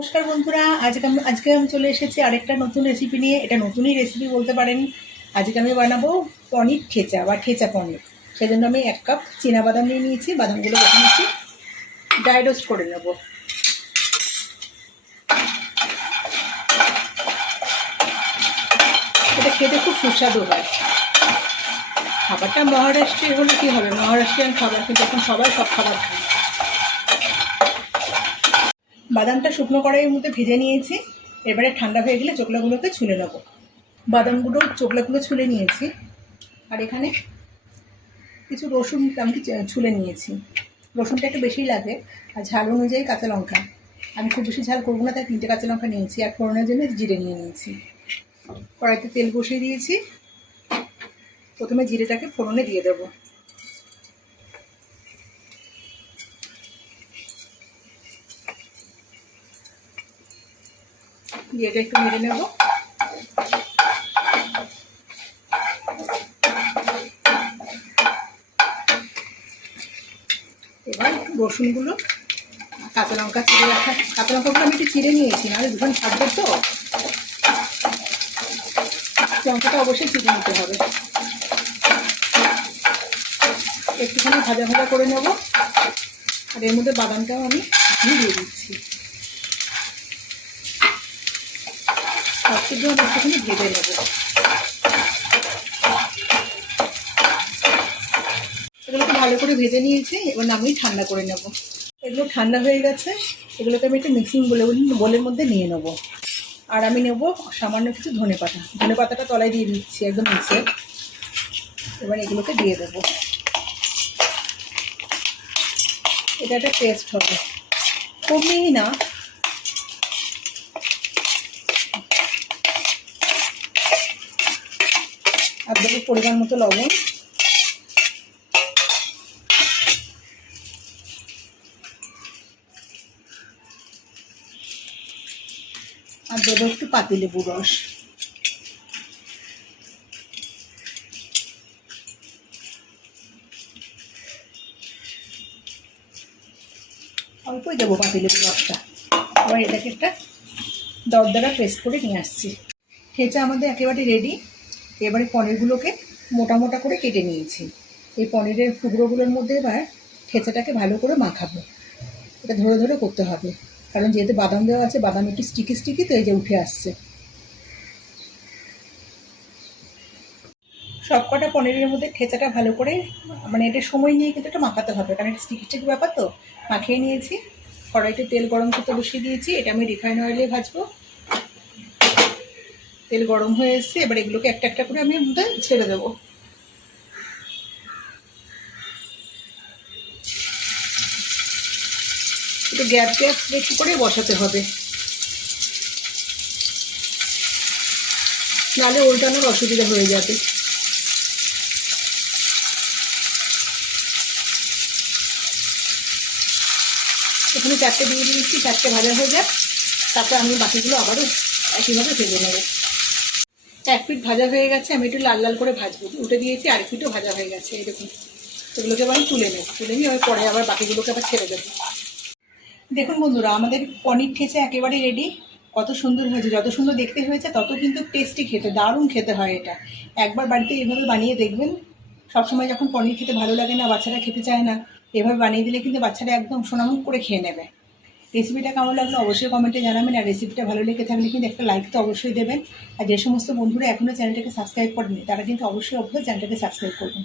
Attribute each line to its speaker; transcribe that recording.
Speaker 1: নমস্কার বন্ধুরা, আজকে আমি আজকে আমি চলে এসেছি আরেকটা নতুন রেসিপি নিয়ে। এটা নতুনই রেসিপি বলতে পারেন। আজকে আমি বানাবো পনির ঠেচা বা ঠেচা পনির। সেজন্য আমি এক কাপ চীনা বাদাম নিয়ে নিয়েছি, বাদামগুলো বেছে নিচ্ছি ড্রাই রোস্ট করে নেব। এটা খেতে খুব সুস্বাদু হয়। খাবারটা মহারাষ্ট্রের হলে কী হবে? মহারাষ্ট্রিয়ান খাবার, কিন্তু এখন সবাই সব খাবার খায়। বাদামটা শুকনো কড়াইয়ের মধ্যে ভেজে নিয়েছি। এবারে ঠান্ডা হয়ে গেলে চোকলাগুলোকে ছুলে নেব। বাদামগুলো, চোকলাগুলো ছুলে নিয়েছি। আর এখানে কিছু রসুন আমি ছুলে নিয়েছি। রসুনটা একটু বেশিই লাগে। আর ঝাল অনুযায়ী কাঁচা লঙ্কা। আমি খুব বেশি ঝাল করব না, তাই তিনটে কাঁচা লঙ্কা নিয়েছি। আর ফোড়নের জন্য জিরে নিয়ে নিয়েছি। কড়াইতে তেল বসিয়ে দিয়েছি। প্রথমে জিরেটাকে ফোড়নে দিয়ে দেবো। জিরেটা একটু মেরে নেব। এবার রসুনগুলো কাঁচা লঙ্কা চিড়ে রাখা কাঁচা লঙ্কাগুলো আমি একটু চিড়ে নিয়েছি, নাহলে দুখান থাকবে তো। লঙ্কাটা অবশ্যই চিড়ে নিতে হবে। একটুখানি ভাজা ভাজা করে নেব। আর এর মধ্যে বাদামটাও আমি দিয়ে দিচ্ছি। সবটির জন্য একটুখানি ভেজে নেব। এগুলোকে ভালো করে ভেজে নিয়েছি, এবার আমি ঠান্ডা করে নেব। এগুলো ঠান্ডা হয়ে গেছে, এগুলোকে আমি একটা মিক্সিং বলে বোলের মধ্যে নিয়ে নেব। আর আমি নেব সামান্য কিছু ধনে পাতা। ধনে পাতাটা তলায় দিয়ে দিচ্ছি একদম নিচে। এবার এগুলোকে দিয়ে দেব। এটা একটা টেস্ট হবে। মিহি না আর দেবো পরিমাণ মতো লবণ। আর দেবো একটু পাতিলেবুর রস। অল্পই দেবো পাতিলেবুর রসটা। আবার এটাকে একটা দরদারা পেস্ট করে নিয়ে আসছি। খেঁচা আমাদের একেবারে রেডি এবারে পনিরগুলোকে মোটা মোটা করে কেটে নিয়েছি। এই পনিরের টুকরোগুলোর মধ্যে এবার ঠেচাটাকে ভালো করে মাখাবো। এটা ধরে ধরে করতে হবে। কারণ যেহেতু বাদাম দেওয়া আছে, বাদাম একটু স্টিকি স্টিকি তো এই যে উঠে আসছে। সব কটা পনিরের মধ্যে ঠেচাটা ভালো করে মানে এটা সময় নিয়ে কিন্তু এটা মাখাতে হবে। কারণ এটা স্টিকি স্টিকি ব্যাপার তো। মাখিয়ে নিয়েছি। কড়াইতে তেল গরম করতে বসিয়ে দিয়েছি। এটা আমি রিফাইন অয়েলে ভাজবো। তেল গরম হয়ে এসছে, এবার এগুলোকে একটা একটা করে আমি মধ্যে ছেড়ে দেবো। একটু গ্যাপ গ্যাপ বেশি করে বসাতে হবে। নাহলে উল্টানোর অসুবিধা হয়ে যাবে। এখানে চারটে দিয়ে দিয়েছি, চারটে ভাজা হয়ে যাক। তারপর আমি বাকিগুলো আবারও একইভাবে ভেজে নেব। এক পিঠ ভাজা হয়ে গেছে, আমি একটু লাল লাল করে ভাজবো। উঠে দিয়েছি আর পিঠও ভাজা হয়ে গেছে, এরকম। এগুলোকে আবার তুলে নেব, তুলে নিয়ে আমি পরে আবার বাকিগুলোকে আবার ছেড়ে দেবো। দেখুন বন্ধুরা, আমাদের পনির ঠেচে একেবারে রেডি কত সুন্দর হয়েছে, যত সুন্দর দেখতে হয়েছে, তত কিন্তু টেস্টি খেতে, দারুণ খেতে হয় এটা। একবার বাড়িতে এভাবে বানিয়ে দেখবেন, সবসময় যখন পনির খেতে ভালো লাগে না, বাচ্চারা খেতে চায় না, এভাবে বানিয়ে দিলে কিন্তু বাচ্চারা একদম সোনামুখ করে খেয়ে নেবে। রেসিপিটা কেমন লাগল অবশ্যই কমেন্টে জানাবেন, আর রেসিপিটা ভালো লেগে থাকলে কিন্তু একটা লাইক তো অবশ্যই দেবেন। আর যে সমস্ত বন্ধুরা এখনও চ্যানেলটাকে সাবস্ক্রাইব করেনি তারা কিন্তু অবশ্যই অবশ্যই চ্যানেলটাকে সাবস্ক্রাইব করবেন।